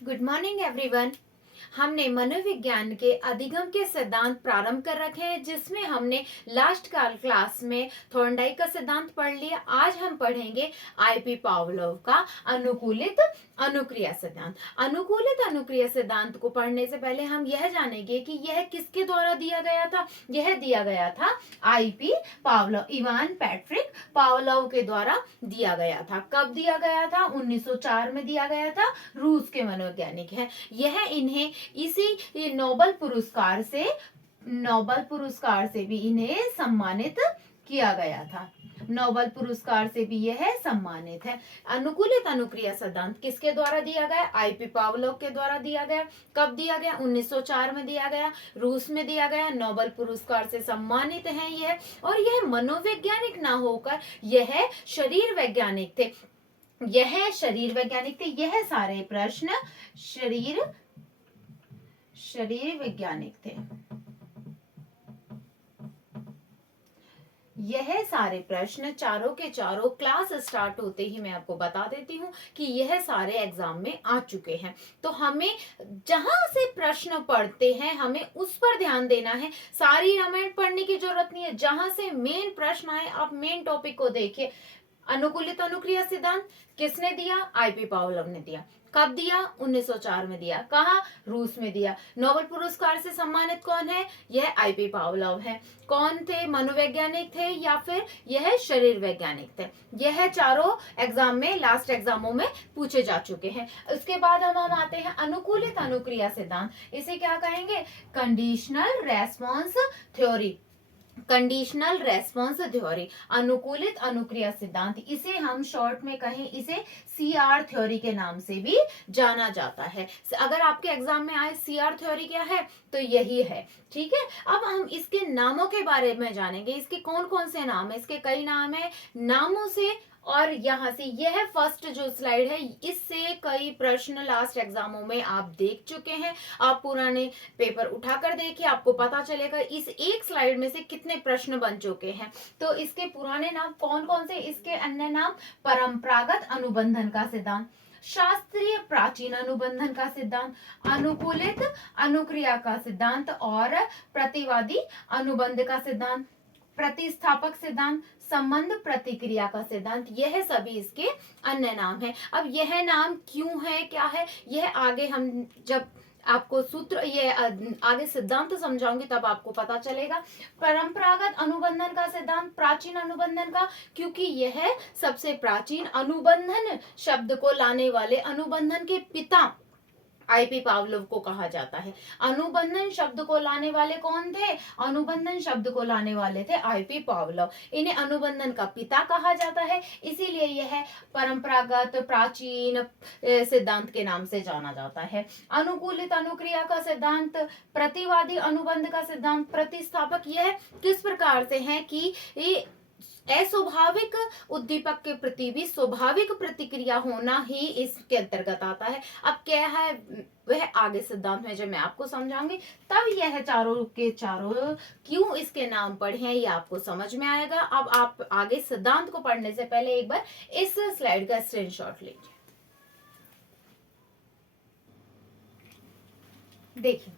Good morning everyone. हमने मनोविज्ञान के अधिगम के सिद्धांत प्रारंभ कर रखे हैं, जिसमें हमने लास्ट क्लास में थॉर्नडाइक का सिद्धांत पढ़ लिया। आज हम पढ़ेंगे आईपी पावलोव का अनुकूलित अनुक्रिया सिद्धांत। अनुकूलित अनुक्रिया सिद्धांत को पढ़ने से पहले हम यह जानेंगे कि यह किसके द्वारा दिया गया था। यह दिया गया था IP Pavlov, Ivan Patrick Pavlov के द्वारा दिया गया था। कब दिया गया था? 1904 में दिया गया था। रूस के मनोवैज्ञानिक हैं यह। इन्हें इसी नोबेल पुरस्कार से भी इन्हें सम्मानित किया गया था। नोबेल पुरस्कार से भी यह सम्मानित है। अनुकूलित अनुक्रिया सिद्धांत किसके द्वारा दिया गया? आईपी पावलोव के द्वारा दिया गया। कब दिया गया? 1904 में दिया गया, रूस में दिया गया, नोबेल पुरस्कार से सम्मानित है यह। और यह मनोवैज्ञानिक ना होकर यह शरीर वैज्ञानिक थे। यह सारे प्रश्न शरीर वैज्ञानिक थे। यह सारे प्रश्न चारों के चारों क्लास स्टार्ट होते ही मैं आपको बता देती हूँ कि यह सारे एग्जाम में आ चुके हैं। तो हमें जहां से प्रश्न पढ़ते हैं हमें उस पर ध्यान देना है। सारी रामायण पढ़ने की जरूरत नहीं है। जहां से मेन प्रश्न आए आप मेन टॉपिक को देखिए। अनुकूलित अनुक्रिया सिद्धांत किसने दिया? आईपी पावलोव ने दिया। कब दिया? 1904 में दिया। कहा? रूस में दिया। नोबेल पुरस्कार से सम्मानित कौन है? यह आईपी पावलोव है। कौन थे? मनोवैज्ञानिक थे या फिर यह शरीर वैज्ञानिक थे। यह चारों एग्जाम में, लास्ट एग्जामों में पूछे जा चुके हैं। उसके बाद हम आते हैं अनुकूलित अनुक्रिया सिद्धांत। इसे क्या कहेंगे? Conditional response theory. Conditional response theory, अनुकूलित अनुक्रिया सिद्धांत। इसे हम शॉर्ट में कहें, इसे सीआर थ्योरी के नाम से भी जाना जाता है। अगर आपके एग्जाम में आए सीआर थ्योरी क्या है तो यही है। ठीक है, अब हम इसके नामों के बारे में जानेंगे। इसके कौन कौन से नाम है? इसके कई नाम है। नामों से और यहाँ से यह फर्स्ट जो स्लाइड है, इससे कई प्रश्न लास्ट एग्जामों में आप देख चुके हैं। आप पुराने पेपर उठाकर देखिए, आपको पता चलेगा इस एक स्लाइड में से कितने प्रश्न बन चुके हैं। तो इसके पुराने नाम कौन कौन से? इसके अन्य नाम: परंपरागत अनुबंधन का सिद्धांत, शास्त्रीय प्राचीन अनुबंधन का सिद्धांत, अनुकूलित अनुक्रिया का सिद्धांत और प्रतिवादी अनुबंध का सिद्धांत, प्रतिस्थापक सिद्धांत, संबंध प्रतिक्रिया का सिद्धांत। यह सभी इसके अन्य नाम है। अब यह नाम क्यों है, क्या है, यह आगे हम जब आपको सूत्र, ये आगे सिद्धांत समझाऊंगी तब आपको पता चलेगा। परंपरागत अनुबंधन का सिद्धांत, प्राचीन अनुबंधन का, क्योंकि यह सबसे प्राचीन अनुबंधन शब्द को लाने वाले, अनुबंधन के पिता आईपी पावलोव को कहा जाता है। अनुबंधन शब्द को लाने वाले कौन थे? अनुबंधन शब्द को लाने वाले थे आईपी पावलोव। इन्हें अनुबंधन का पिता कहा जाता है, इसीलिए यह परंपरागत प्राचीन सिद्धांत के नाम से जाना जाता है। अनुकूलित अनुक्रिया का सिद्धांत, प्रतिवादी अनुबंध का सिद्धांत, प्रतिस्थापक, यह किस प्रकार से है कि अस्वाभाविक उद्दीपक के प्रति भी स्वाभाविक प्रतिक्रिया होना ही इसके अंतर्गत आता है। अब क्या है वह आगे सिद्धांत में जब मैं आपको समझाऊंगी तब यह चारों के चारों क्यों इसके नाम पढ़े हैं ये आपको समझ में आएगा। अब आप आगे सिद्धांत को पढ़ने से पहले एक बार इस स्लाइड का स्क्रीनशॉट लीजिए। देखिए,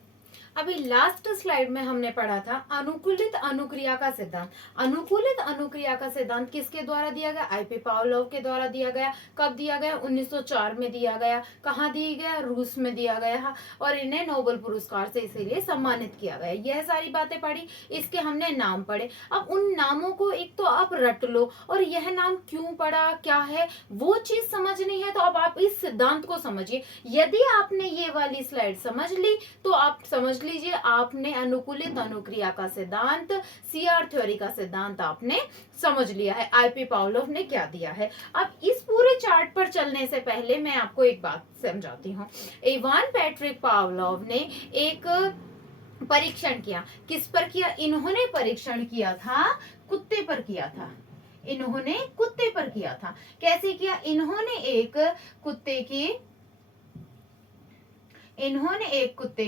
अभी लास्ट स्लाइड में हमने पढ़ा था अनुकूलित अनुक्रिया का सिद्धांत। अनुकूलित अनुक्रिया का सिद्धांत किसके द्वारा दिया गया? आईपी पावलोव के द्वारा दिया गया। कब दिया गया? 1904 में दिया गया। कहाँ दिया गया? रूस में दिया गया। और इन्हें नोबेल पुरस्कार से इसीलिए सम्मानित किया गया। यह सारी बातें पढ़ी, इसके हमने नाम पढ़े। अब उन नामों को एक तो आप रट लो, और यह नाम क्यों पढ़ा, क्या है, वो चीज समझनी है तो अब आप इस सिद्धांत को समझिए। यदि आपने ये वाली स्लाइड समझ ली तो आप समझ लीजिए आपने अनुकूलित अनुक्रिया का सिद्धांत, सीआर थ्योरी का सिद्धांत आपने समझ लिया है। आईपी पावलोव ने क्या दिया है। अब इस पूरे चार्ट पर चलने से पहले मैं आपको एक बात समझाती हूँ। इवान पेट्रिक पावलोव ने एक परीक्षण किया। किस पर किया? इन्होंने परीक्षण किया था कुत्ते पर किया था। इन्होंने कुत्ते पर किया था। कैसे किया? इन्होंने एक कुत्ते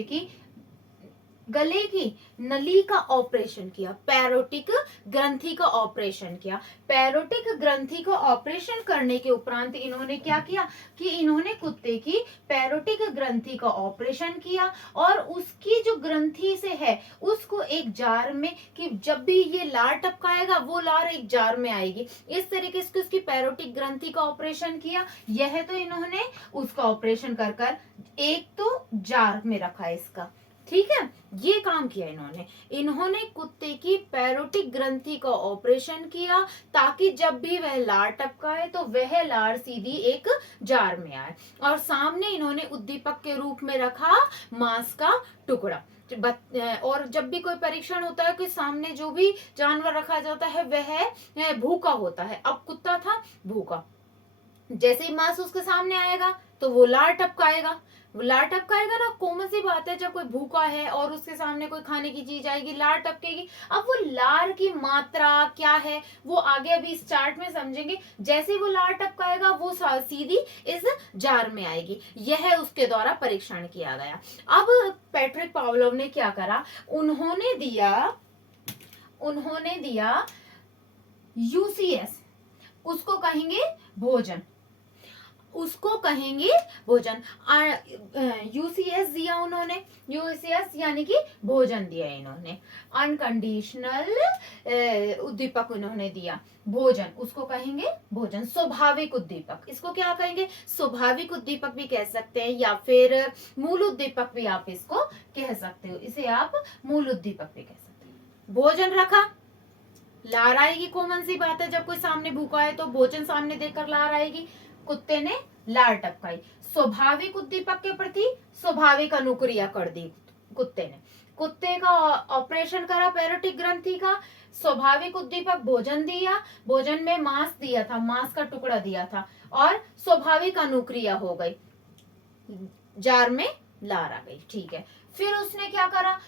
की गले की नली का ऑपरेशन किया, पैरोटिक ग्रंथि का ऑपरेशन किया। पैरोटिक ग्रंथि का ऑपरेशन करने के उपरांत इन्होंने क्या किया कि इन्होंने कुत्ते की पैरोटिक ग्रंथि का ऑपरेशन किया और उसकी जो ग्रंथि से है उसको एक जार में, कि जब भी ये लार टपकाएगा वो लार एक जार में आएगी, इस तरीके से उसकी पैरोटिक ग्रंथि का ऑपरेशन किया। यह तो इन्होंने उसका ऑपरेशन कर कर एक तो जार में रखा इसका, ठीक है, ये काम किया इन्होंने। इन्होंने कुत्ते की पैरोटिक ग्रंथि का ऑपरेशन किया ताकि जब भी वह लार टपकाए तो वह लार सीधी एक जार में आए। और सामने इन्होंने उद्दीपक के रूप में रखा मांस का टुकड़ा। और जब भी कोई परीक्षण होता है कि सामने जो भी जानवर रखा जाता है वह भूखा होता है। अब कुत्ता था भूखा, जैसे ही मांस उसके सामने आएगा तो वो लार टपकाएगा। वो लार टपकाएगा ना, कॉमन सी बात है, जब कोई भूखा है और उसके सामने कोई खाने की चीज आएगी लार टपकेगी। अब वो लार की मात्रा क्या है वो आगे अभी इस चार्ट में समझेंगे। जैसे वो लार टपकाएगा वो सीधी इस जार में आएगी। यह उसके द्वारा परीक्षण किया गया। अब पैट्रिक पावलोव ने क्या करा, उन्होंने दिया यूसीएस, उसको कहेंगे भोजन, उसको कहेंगे भोजन। यूसीएस दिया उन्होंने, यूसीएस यानी कि भोजन दिया इन्होंने। अनकंडीशनल उद्दीपक उन्होंने दिया, भोजन, उसको कहेंगे भोजन। स्वाभाविक उद्दीपक, इसको क्या कहेंगे, स्वाभाविक उद्दीपक भी कह सकते हैं या फिर मूल उद्दीपक भी आप इसको कह सकते हो, इसे आप मूल उद्दीपक भी कह सकते हैं। भोजन रखा, लार आएगी, कॉमन सी बात है, जब कोई सामने भूखा है तो भोजन सामने देखकर लार आएगी। कुत्ते ने लार टपकाई, स्वाभाविक उद्दीपक के प्रति स्वाभाविक अनुक्रिया कर दी कुत्ते ने। कुत्ते का ऑपरेशन करा पैरोटिक ग्रंथि का, स्वाभाविक उद्दीपक भोजन दिया, भोजन में मांस दिया था, मांस का टुकड़ा दिया था और स्वाभाविक अनुक्रिया हो गई, जार में लार आ गई, ठीक है। फिर उसने क्या करा,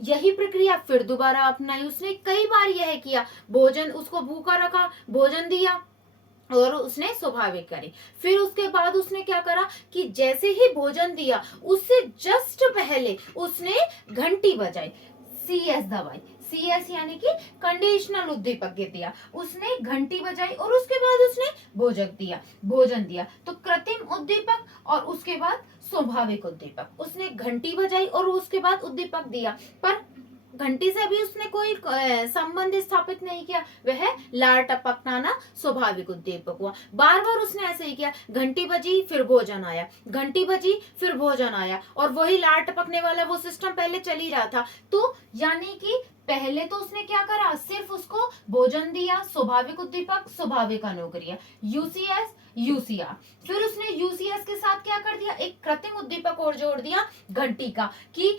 यही प्रक्रिया फिर दोबारा अपनाई। उसने कई बार यह किया, भोजन, उसको भूखा रखा, भोजन दिया और उसने स्वाभाविक करी। फिर उसके बाद उसने क्या करा कि जैसे ही भोजन दिया उससे जस्ट पहले उसने घंटी बजाई, सीएस दबाई, सीएस यानी कि कंडीशनल उद्दीपक दिया, उसने घंटी बजाई और उसके बाद उसने भोजन दिया। तो कृत्रिम उद्दीपक और उसके बाद स्वाभाविक उद्दीपक, उसने घंटी बजाई और उसके बाद उद्दीपक दिया, पर घंटी से भी उसने कोई संबंध स्थापित नहीं किया, वह लार टपकना स्वाभाविक उद्दीपक हुआ। बार बार उसने ऐसे ही किया, घंटी बजी फिर भोजन आया, घंटी बजी फिर भोजन आया और वही लार टपकने वाला वो सिस्टम पहले चल ही रहा था। तो यानी कि पहले तो उसने क्या करा, सिर्फ उसको भोजन दिया, स्वाभाविक उद्दीपक, स्वाभाविक अनुक्रिया, यूसीएस यूसीआर। फिर उसने यूसीएस के साथ क्या कर दिया, एक कृत्रिम उद्दीपक और जोड़ दिया, घंटी का, कि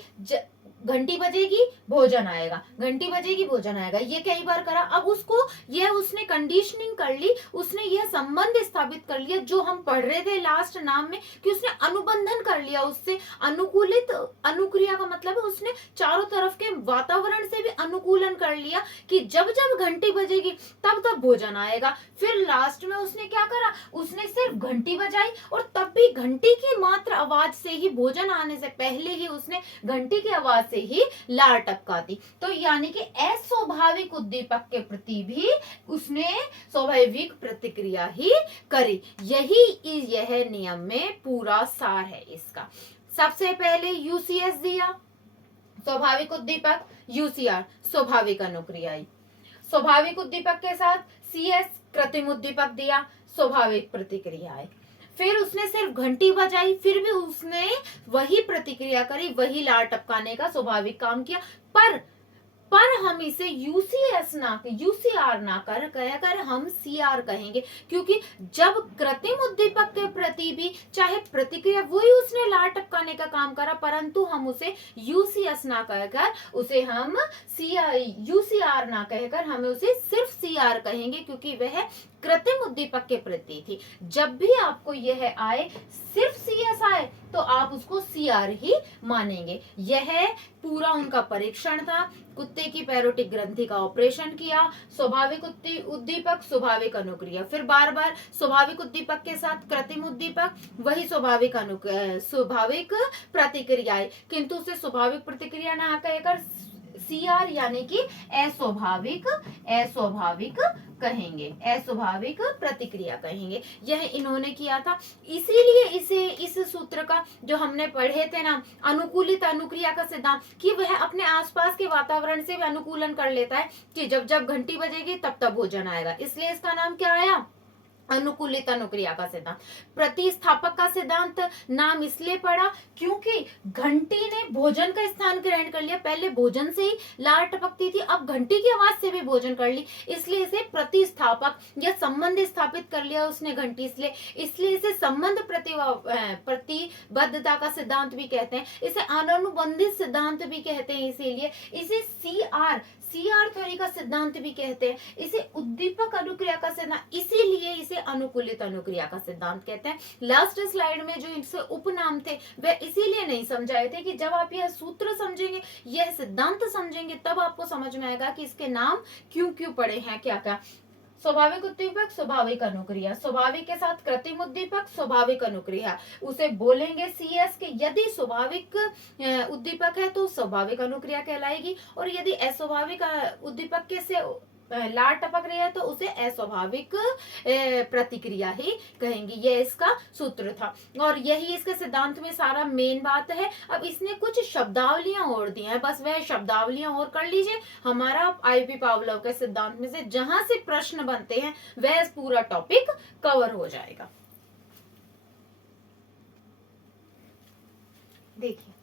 घंटी बजेगी भोजन आएगा, घंटी बजेगी भोजन आएगा, ये कई बार करा। अब उसको यह उसने कंडीशनिंग कर ली, उसने यह संबंध स्थापित कर लिया जो हम पढ़ रहे थे लास्ट नाम में, कि उसने अनुबंधन कर लिया उससे। अनुकूलित अनुक्रिया का मतलब है उसने चारों तरफ के वातावरण से भी अनुकूलन कर लिया कि जब जब घंटी बजेगी तब तब भोजन आएगा। फिर लास्ट में उसने क्या करा, उसने सिर्फ घंटी बजाई और तब भी घंटी की मात्र आवाज से ही, भोजन आने से पहले ही उसने घंटी की आवाज से ही लार टपका दी। तो यानी कि अस्वाभाविक उद्दीपक के प्रति भी उसने स्वाभाविक प्रतिक्रिया ही करी। यह नियम में पूरा सार है इसका। सबसे पहले यूसीएस दिया, स्वाभाविक उद्दीपक, यूसीआर स्वाभाविक अनुक्रिया, स्वाभाविक उद्दीपक के साथ सीएस कृत्रिम उद्दीपक दिया, स्वाभाविक प्रतिक्रियाएं। फिर उसने सिर्फ घंटी बजाई, फिर भी उसने वही प्रतिक्रिया करी, वही लार टपकाने का स्वाभाविक काम किया, पर हम इसे यूसीएस ना, यूसीआर ना कर हम सीआर कहेंगे, क्योंकि जब कृत्रिम उद्दीपक के प्रति भी चाहे प्रतिक्रिया, वही उसने लार टपकाने का काम करा, परंतु हम उसे यूसीएस ना कहकर उसे हम यूसीआर ना कहकर हमें उसे सिर्फ सीआर कहेंगे, क्योंकि वह कृत्रिम उद्दीपक के प्रति थी। जब भी आपको यह आए, सिर्फ सीएस आए, तो आप उसको सीआर ही मानेंगे। यह पूरा उनका परीक्षण था। कुत्ते की पैरोटिक ग्रंथि का ऑपरेशन किया, स्वाभाविक उद्दीपक, स्वाभाविक अनुक्रिया, फिर बार बार स्वाभाविक उद्दीपक के साथ कृत्रिम उद्दीपक, वही स्वाभाविक प्रतिक्रियाएं, किंतु उसे स्वाभाविक प्रतिक्रिया ना कहकर सीआर यानी कि अस्वाभाविक कहेंगे, अस्वाभाविक प्रतिक्रिया कहेंगे। यह इन्होंने किया था। इसीलिए इसे, इस सूत्र का जो हमने पढ़े थे ना, अनुकूलित अनुक्रिया का सिद्धांत, कि वह अपने आसपास के वातावरण से भी अनुकूलन कर लेता है कि जब जब घंटी बजेगी तब तब भोजन आएगा। इसलिए इसका नाम क्या आया? अनुकूलित अनुक्रिया का सिद्धांत। प्रतिस्थापक का सिद्धांत नाम इसलिए पड़ा क्योंकि घंटी ने भोजन का स्थान ग्रहण कर लिया। पहले भोजन से ही लार टपकती थी, अब घंटी की आवाज से भी भोजन कर ली, इसलिए इसे प्रतिस्थापक या संबंध स्थापित कर लिया उसने घंटी। इसलिए इसे संबंध प्रतिबद्धता का सिद्धांत भी कहते हैं, इसे अनुबंधित सिद्धांत भी कहते हैं, इसीलिए इसे सीआर थ्योरी का सिद्धांत भी कहते हैं, इसे उद्दीपक अनुक्रिया का सिद्धांत, इसीलिए इसे अनुकूलित अनुक्रिया का सिद्धांत कहते हैं। लास्ट स्लाइड में जो इनसे उपनाम थे वह इसीलिए नहीं समझाए थे कि जब आप यह सूत्र समझेंगे, यह सिद्धांत समझेंगे, तब आपको समझ में आएगा कि इसके नाम क्यों क्यों पड़े हैं, क्या क्या। स्वाभाविक उद्दीपक, स्वाभाविक अनुक्रिया, स्वाभाविक के साथ कृत्रिम उद्दीपक, स्वाभाविक अनुक्रिया, उसे बोलेंगे सीएस के। यदि स्वाभाविक उद्दीपक है तो स्वाभाविक अनुक्रिया कहलाएगी, और यदि अस्वाभाविक उद्दीपक के से लार टपक रही है तो उसे अस्वाभाविक प्रतिक्रिया ही कहेंगे। यह इसका सूत्र था और यही इसके सिद्धांत में सारा मेन बात है। अब इसने कुछ शब्दावलियां और दी हैं, बस वह शब्दावलियां और कर लीजिए। हमारा आईपी पावलोव के सिद्धांत में से जहां से प्रश्न बनते हैं वह पूरा टॉपिक कवर हो जाएगा। देखिए,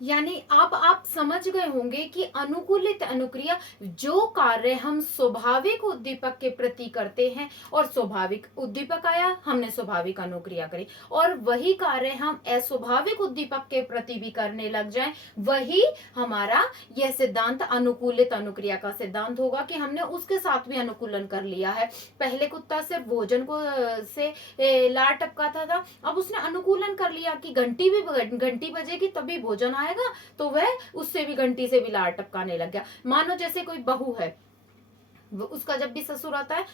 यानी अब आप समझ गए होंगे कि अनुकूलित अनुक्रिया, जो कार्य हम स्वाभाविक उद्दीपक के प्रति करते हैं, और स्वाभाविक उद्दीपक आया, हमने स्वाभाविक अनुक्रिया करी, और वही कार्य हम अस्वाभाविक उद्दीपक के प्रति भी करने लग जाएं, वही हमारा यह सिद्धांत अनुकूलित अनुक्रिया का सिद्धांत होगा कि हमने उसके साथ भी अनुकूलन कर लिया है। पहले कुत्ता सिर्फ भोजन को से लार टपकाता था, अब उसने अनुकूलन कर लिया कि घंटी बजेगी तभी भोजन आएगा, तो वह उससे भी, घंटी से भी लार टपकाने लग गया। मानो जैसे कोई बहू है, उसका जब भी ससुर आता है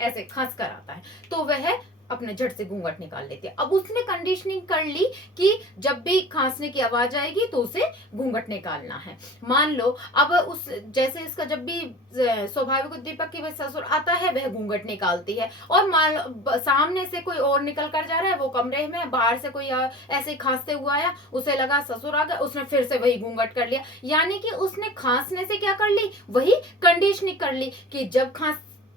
ऐसे खांस कर आता है तो वह अपने झट से घूंघट निकाल लेती है। अब उसने कंडीशनिंग कर ली कि जब भी खांसने की आवाज आएगी तो उसे घूंघट निकालना है। मान लो अब उस, जैसे इसका जब भी स्वाभाविक उद्दीपक की ससुर आता है वह घूंघट निकालती है, और सामने से कोई और निकल कर जा रहा है, वो कमरे में बाहर से कोई ऐसे खांसते हुआ आया, उसे लगा ससुर आ गया, उसने फिर से वही घूंघट कर लिया। यानी कि उसने खांसने से क्या कर ली, वही कंडीशनिंग कर ली कि जब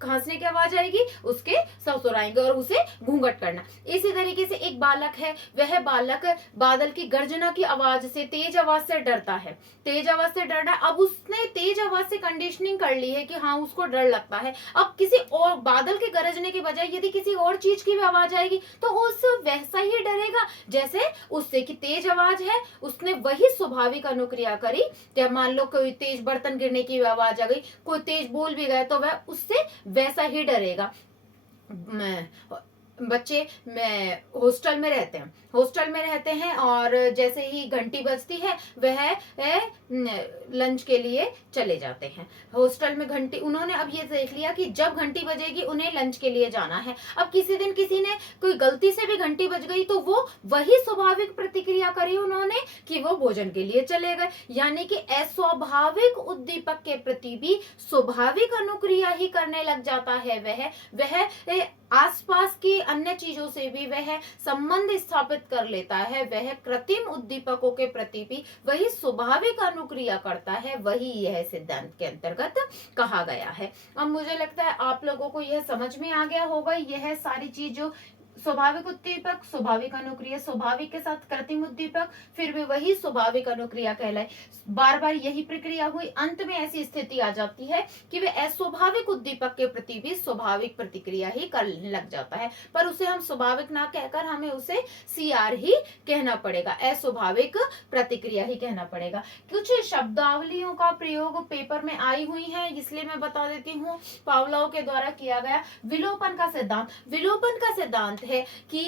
खांसने की आवाज आएगी उसके ससुर आएंगे और उसे घूंघट करना। इसी तरीके से एक बालक है, वह बालक बादल की गर्जना की आवाज से, तेज आवाज से डरता है, तेज आवाज से डरना। अब उसने तेज आवाज से कंडीशनिंग कर ली है कि हाँ उसको डर लगता है। अब किसी और बादल के गरजने के बजाय यदि किसी और चीज की भी आवाज आएगी तो उस वैसा ही डरेगा जैसे उससे कि तेज आवाज है, उसने वही स्वाभाविक अनुक्रिया करी। जब मान लो कोई तेज बर्तन गिरने की आवाज आ गई, कोई तेज बोल भी गया, तो वह उससे वैसा ही डरेगा। बच्चे हॉस्टल में रहते हैं और जैसे ही घंटी बजती है वह लंच के लिए चले जाते हैं। हॉस्टल में घंटी, उन्होंने अब ये देख लिया कि जब घंटी बजेगी उन्हें लंच के लिए जाना है। अब किसी दिन किसी ने कोई गलती से भी घंटी बज गई तो वो वही स्वाभाविक प्रतिक्रिया करी उन्होंने कि वो भोजन के लिए चले गए। यानी कि अस्वाभाविक उद्दीपक के प्रति भी स्वाभाविक अनुक्रिया ही करने लग जाता है। वह आसपास की अन्य चीजों से भी वह संबंध स्थापित कर लेता है। वह कृत्रिम उद्दीपकों के प्रति भी वही स्वाभाविक अनुक्रिया करता है। वही यह सिद्धांत के अंतर्गत कहा गया है। अब मुझे लगता है आप लोगों को यह समझ में आ गया होगा। यह सारी चीज जो स्वाभाविक उद्दीपक, स्वाभाविक अनुक्रिया, स्वाभाविक के साथ कृत्रिम उद्दीपक, फिर भी वही स्वाभाविक अनुक्रिया कहलाए। बार बार यही प्रक्रिया हुई, अंत में ऐसी स्थिति आ जाती है कि वे अस्वाभाविक उद्दीपक के प्रति भी स्वाभाविक प्रतिक्रिया ही करने लग जाता है, पर उसे हम स्वाभाविक ना कहकर हमें उसे CR ही कहना पड़ेगा, अस्वाभाविक प्रतिक्रिया ही कहना पड़ेगा। कुछ शब्दावलियों का प्रयोग पेपर में आई हुई है, इसलिए मैं बता देती हूँ। पावलोव के द्वारा किया गया विलोपन का सिद्धांत। विलोपन का सिद्धांत है कि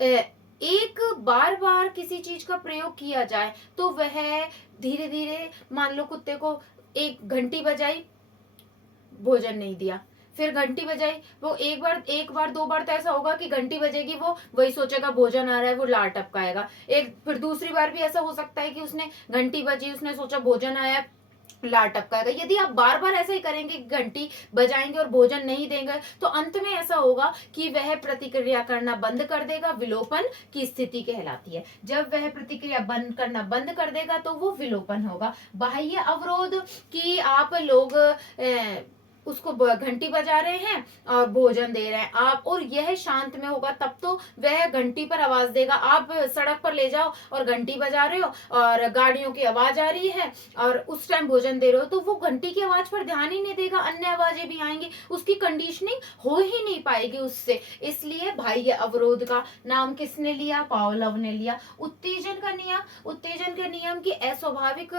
एक बार बार किसी चीज का प्रयोग किया जाए तो वह धीरे धीरे, मान लो कुत्ते को एक घंटी बजाई, भोजन नहीं दिया, फिर घंटी बजाई, वो एक बार 2 बार तो ऐसा होगा कि घंटी बजेगी, वो वही सोचेगा भोजन आ रहा है, वो लार टपकाएगा। फिर दूसरी बार भी ऐसा हो सकता है कि उसने घंटी बजी, उसने सोचा भोजन आया, लार टपकाएगा। यदि आप बार बार ऐसा ही करेंगे, घंटी बजाएंगे और भोजन नहीं देंगे, तो अंत में ऐसा होगा कि वह प्रतिक्रिया करना बंद कर देगा, विलोपन की स्थिति कहलाती है। जब वह प्रतिक्रिया करना बंद कर देगा तो वो विलोपन होगा। बाह्य अवरोध कि आप लोग उसको घंटी बजा रहे हैं और भोजन दे रहे हैं आप, और यह शांत में होगा, तब तो वह घंटी पर आवाज देगा। आप सड़क पर ले जाओ और घंटी बजा रहे हो और गाड़ियों की आवाज आ रही है और उस टाइम भोजन दे रहे हो, तो वो घंटी की आवाज पर ध्यान ही नहीं देगा, अन्य आवाजें भी आएंगी, उसकी कंडीशनिंग हो ही नहीं पाएगी उससे। इसलिए बाह्य अवरोध का नाम किसने लिया? पावलोव ने लिया। उत्तेजन का नियम की अस्वाभाविक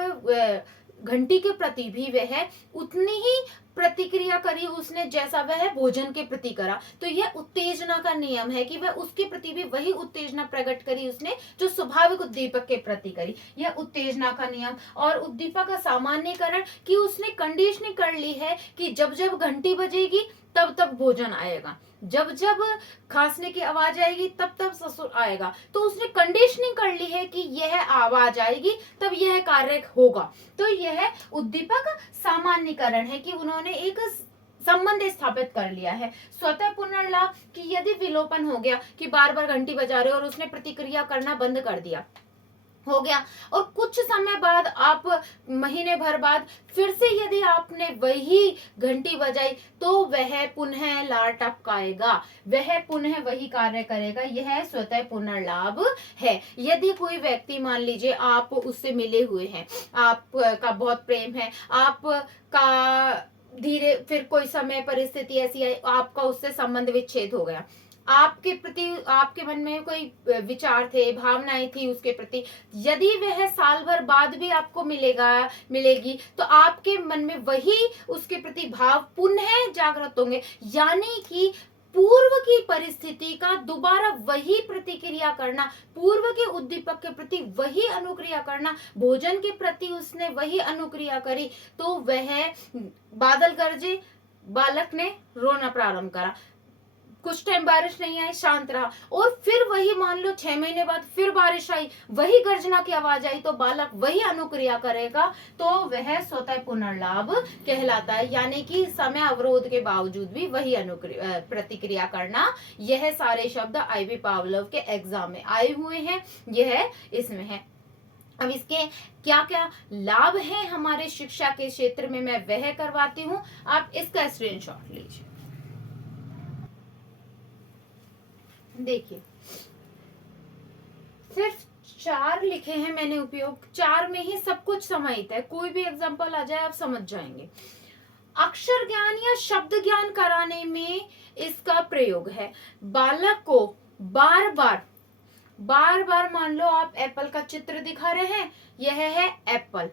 घंटी के प्रति भी वह उतनी ही प्रतिक्रिया करी उसने जैसा वह भोजन के प्रति करा। तो यह उत्तेजना का नियम है कि वह उसके प्रति भी वही उत्तेजना प्रकट करी उसने जो स्वाभाविक उद्दीपक के प्रति करी। यह उत्तेजना का नियम। और उद्दीपक का सामान्यीकरण कि उसने कंडीशनिंग कर ली है कि जब जब घंटी बजेगी तब तब भोजन आएगा, जब जब खांसने की आवाज आएगी तब तब ससुर आएगा। तो उसने कंडीशनिंग कर ली है कि यह आवाज आएगी तब यह कार्य होगा। तो यह उद्दीपक सामान्यीकरण है कि उन्होंने एक संबंध स्थापित कर लिया है। स्वतः पुनर्लाभ कि यदि विलोपन हो गया कि बार बार घंटी बजा रहे हो और उसने प्रतिक्रिया करना बंद कर दिया, हो गया, और कुछ समय बाद, आप महीने भर बाद फिर से यदि आपने वही घंटी बजाई तो वह पुनः लार टपकाएगा, वह पुनः वही कार्य करेगा। यह स्वतः पुनर्लाभ है। यदि कोई व्यक्ति, मान लीजिए आप उससे मिले हुए हैं, आपका बहुत प्रेम है, आपका धीरे फिर कोई समय परिस्थिति ऐसी आई, आपका उससे संबंध विच्छेद हो गया, आपके प्रति आपके मन में कोई विचार थे, भावनाएं थी उसके प्रति, यदि वह साल भर बाद भी आपको मिलेगी तो आपके मन में वही उसके प्रति भाव पुनः जागृत होंगे। यानी कि पूर्व की परिस्थिति का दोबारा वही प्रतिक्रिया करना, पूर्व के उद्दीपक के प्रति वही अनुक्रिया करना, भोजन के प्रति उसने वही अनुक्रिया करी, तो वह बादल गरजे, बालक ने रोना प्रारंभ करा, कुछ टाइम बारिश नहीं आई, शांत रहा, और फिर वही मान लो 6 महीने बाद फिर बारिश आई, वही गर्जना की आवाज आई, तो बालक वही अनुक्रिया करेगा, तो वह स्वतः पुनर्लाभ कहलाता है। यानी कि समय अवरोध के बावजूद भी वही प्रतिक्रिया करना। यह सारे शब्द आईवी पावलोव के एग्जाम में आए हुए हैं, यह इसमें है। अब इसके क्या क्या लाभ हैं हमारे शिक्षा के क्षेत्र में, मैं वह करवाती हूँ, आप इसका स्क्रीनशॉट लीजिए। देखिए, सिर्फ 4 लिखे हैं मैंने उपयोग, 4 में ही सब कुछ समाहित है, कोई भी एग्जांपल आ जाए आप समझ जाएंगे। अक्षर ज्ञान या शब्द ज्ञान कराने में इसका प्रयोग है। बालक को बार बार मान लो आप एप्पल का चित्र दिखा रहे हैं, यह है एप्पल,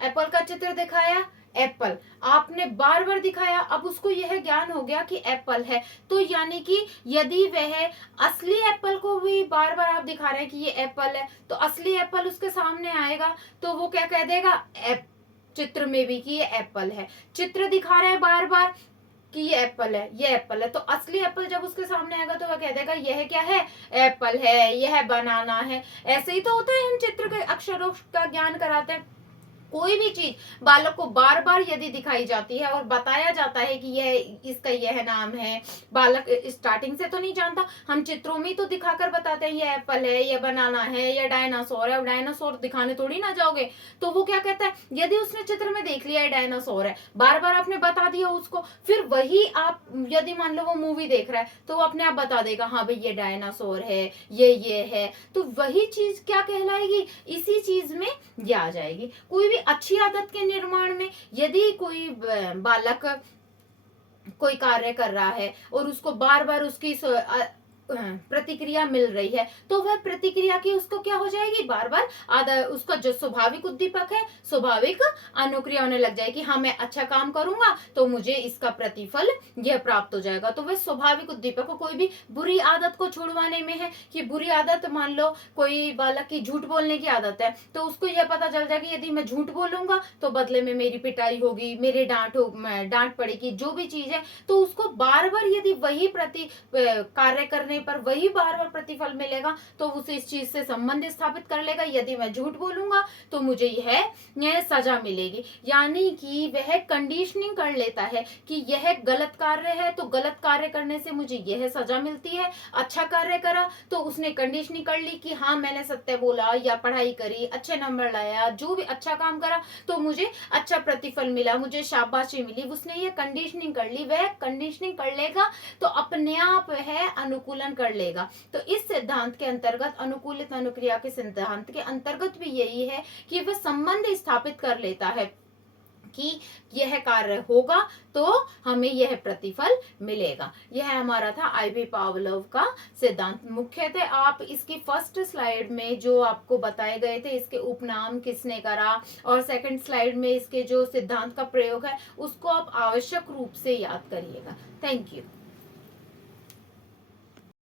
एप्पल का चित्र दिखाया, एप्पल आपने बार बार दिखाया, अब उसको यह ज्ञान हो गया कि एप्पल है। तो यानी कि यदि वह असली एप्पल को भी बार बार आप दिखा रहे हैं कि ये एप्पल है, तो असली एप्पल उसके सामने आएगा तो वो क्या कह देगा, चित्र में भी कि ये एप्पल है। चित्र दिखा रहे हैं बार बार कि ये एप्पल है, ये एप्पल है, तो असली एप्पल जब उसके सामने आएगा तो वह कह देगा यह क्या है, एप्पल है, यह बनाना है। ऐसे ही तो होता है, हम चित्र के अक्षरों का ज्ञान कराते हैं। कोई भी चीज बालक को बार बार यदि दिखाई जाती है और बताया जाता है कि यह इसका यह नाम है, बालक स्टार्टिंग से तो नहीं जानता, हम चित्रों में तो दिखाकर बताते हैं ये एप्पल है, ये बनाना है, ये डायनासोर है। अब डायनासोर दिखाने थोड़ी ना जाओगे, तो वो क्या कहता है, यदि उसने चित्र में देख लिया है डायनासोर है, बार बार आपने बता दिया उसको, फिर वही आप यदि मान लो वो मूवी देख रहा है तो वो अपने आप बता देगा हाँ भाई ये डायनासोर है, ये है, तो वही चीज क्या कहलाएगी, इसी चीज में ये आ जाएगी। कोई भी अच्छी आदत के निर्माण में यदि कोई बालक कोई कार्य कर रहा है और उसको बार बार उसकी प्रतिक्रिया मिल रही है, तो वह प्रतिक्रिया की उसको क्या हो जाएगी, बार बार आधा उसका जो स्वाभाविक उद्दीपक है, स्वाभाविक अनुक्रिया होने लग जाएगी। हाँ मैं अच्छा काम करूंगा तो मुझे इसका प्रतिफल यह प्राप्त हो जाएगा। तो वह स्वाभाविक उद्दीपक को, कोई भी बुरी आदत को छुड़वाने में है कि बुरी आदत, मान लो कोई बालक की झूठ बोलने की आदत है, तो उसको यह पता चल जाएगा यदि मैं झूठ बोलूंगा तो बदले में मेरी पिटाई होगी, मेरी डांट पड़ेगी, जो भी चीज है। तो उसको बार बार यदि वही कार्य करने पर वही बार बार प्रतिफल मिलेगा तो उसे इस चीज से संबंध स्थापित कर लेगा, यदि मैं झूठ बोलूंगा तो मुझे यह सजा मिलेगी। यानी कि वह कंडीशनिंग कर लेता है कि यह गलत कार्य है तो गलत कार्य करने से मुझे यह सजा मिलती है, अच्छा कार्य करा तो उसने कंडीशनिंग कर ली कि हाँ मैंने सत्य बोला या पढ़ाई करी, अच्छे नंबर लाया, जो भी अच्छा काम करा तो मुझे अच्छा प्रतिफल मिला, मुझे शाबाशी मिली, उसने ये कंडीशनिंग कर ली। वह कंडीशनिंग कर लेगा तो अपने आप है अनुकूलन कर लेगा। तो इस सिद्धांत के अंतर्गत, अनुकूलित अनुक्रिया के सिद्धांत के अंतर्गत भी यही है कि वह संबंध स्थापित कर लेता है कि यह कार्य होगा तो हमें यह प्रतिफल मिलेगा। यह हमारा था आईवी पावलोव का सिद्धांत। मुख्यतः आप इसकी फर्स्ट स्लाइड में जो आपको बताए गए थे, इसके उपनाम किसने करा, और सेकंड स्लाइड में इसके जो सिद्धांत का प्रयोग है उसको आप आवश्यक रूप से याद करिएगा। Thank you.